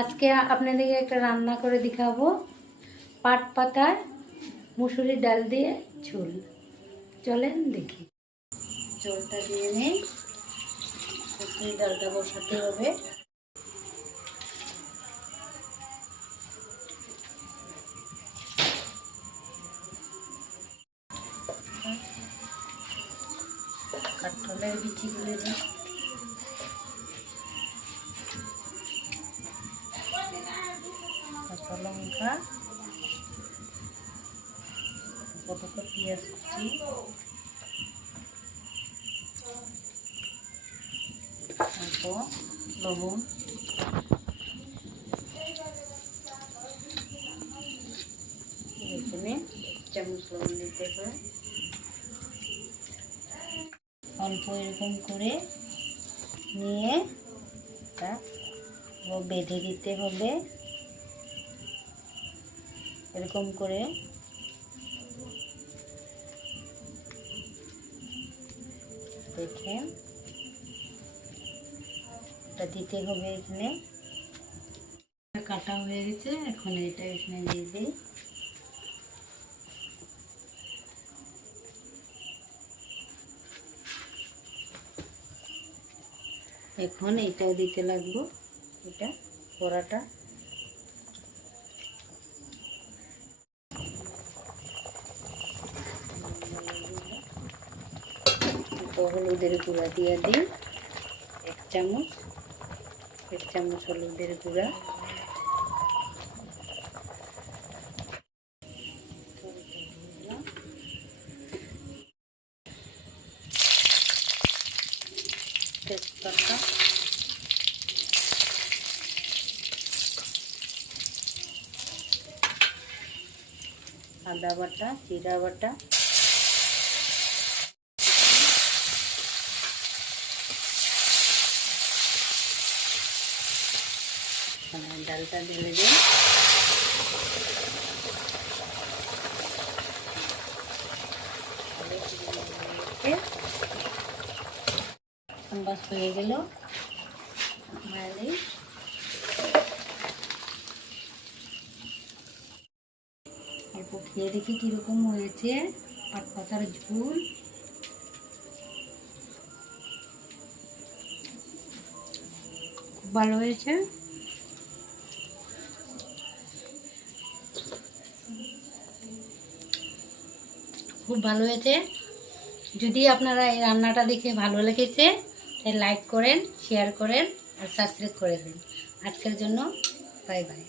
আজকে আপনাদেরকে একটা রান্না করে দেখাবো পাট পাতার মুসুরির ডাল দিয়ে ঝোল। চলেন দেখি। ঝোলটা দিয়ে নেই, মুসুরির ডালটা বসাতে হবে। কাঁঠালের বিচিগুলো দিই, কাঁচা লঙ্কা, কতটা পেঁয়াজ কুচি, তারপর লবণ, এখানে 1 চামচ লবণ দিতে হবে। অল্প এরকম করে নিয়ে তা বেঁধে দিতে হবে। এরকম করে দেখেন, এটা দিতে হবে। এখানে কাটা হয়ে গেছে, এখন এটা এখানে দিয়ে দিই। এখন এটাও দিতে লাগবো, এটা বড়াটা। হলুদের গুঁড়া দিয়ে দিই 1 চামচ, 1 চামচ হলুদের গুঁড়া। তেজপাতা, আদা বাটা, জিরা বাটা, ডালটা ঢেলে দিই। বাস হয়ে গেল। অল্প খেয়ে দেখি কিরকম হয়েছে পাট পাতার ঝোল। খুব ভালো হয়েছে। খুব ভালো হয়েছে। যদি আপনারা এই রান্নাটা দেখে ভালো লেগেছে তাহলে লাইক করেন, শেয়ার করেন আর সাবস্ক্রাইব করে দিন। আজকের জন্য বাই বাই।